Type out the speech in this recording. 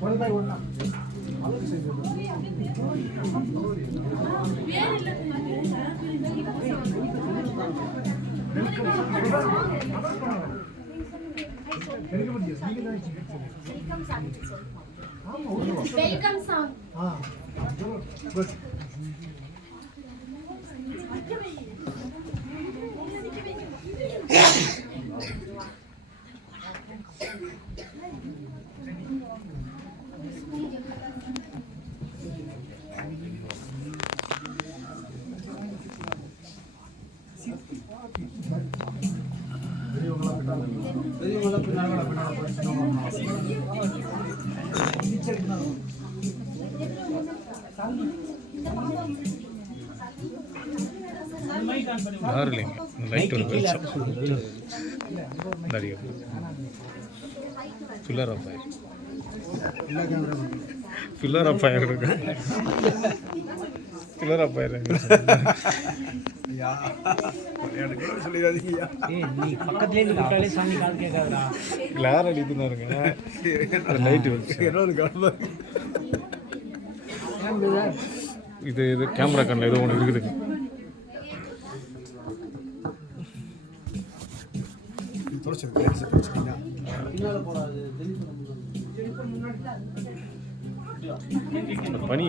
One by ஒன்னா welcome song welcome song Yeah. இல்லைங்க light ஒரு வெளிச்சம் நிறைய ஃபில்லர் ஆஃப் ஆயிருக்கு ஃபில்லர் ஆஃப் ஆயிருக்கு ஃபில்லர் ஆஃப் நீ பக்கத்துலேயே கூப்பிட்டாலே சாமி கால் கேட்காதுடா. கிளார் அடிக்குனாருங்க லைட் இது இது கேமரா கண்ணில் ஏதோ ஒன்று இருக்குதுங்க பனி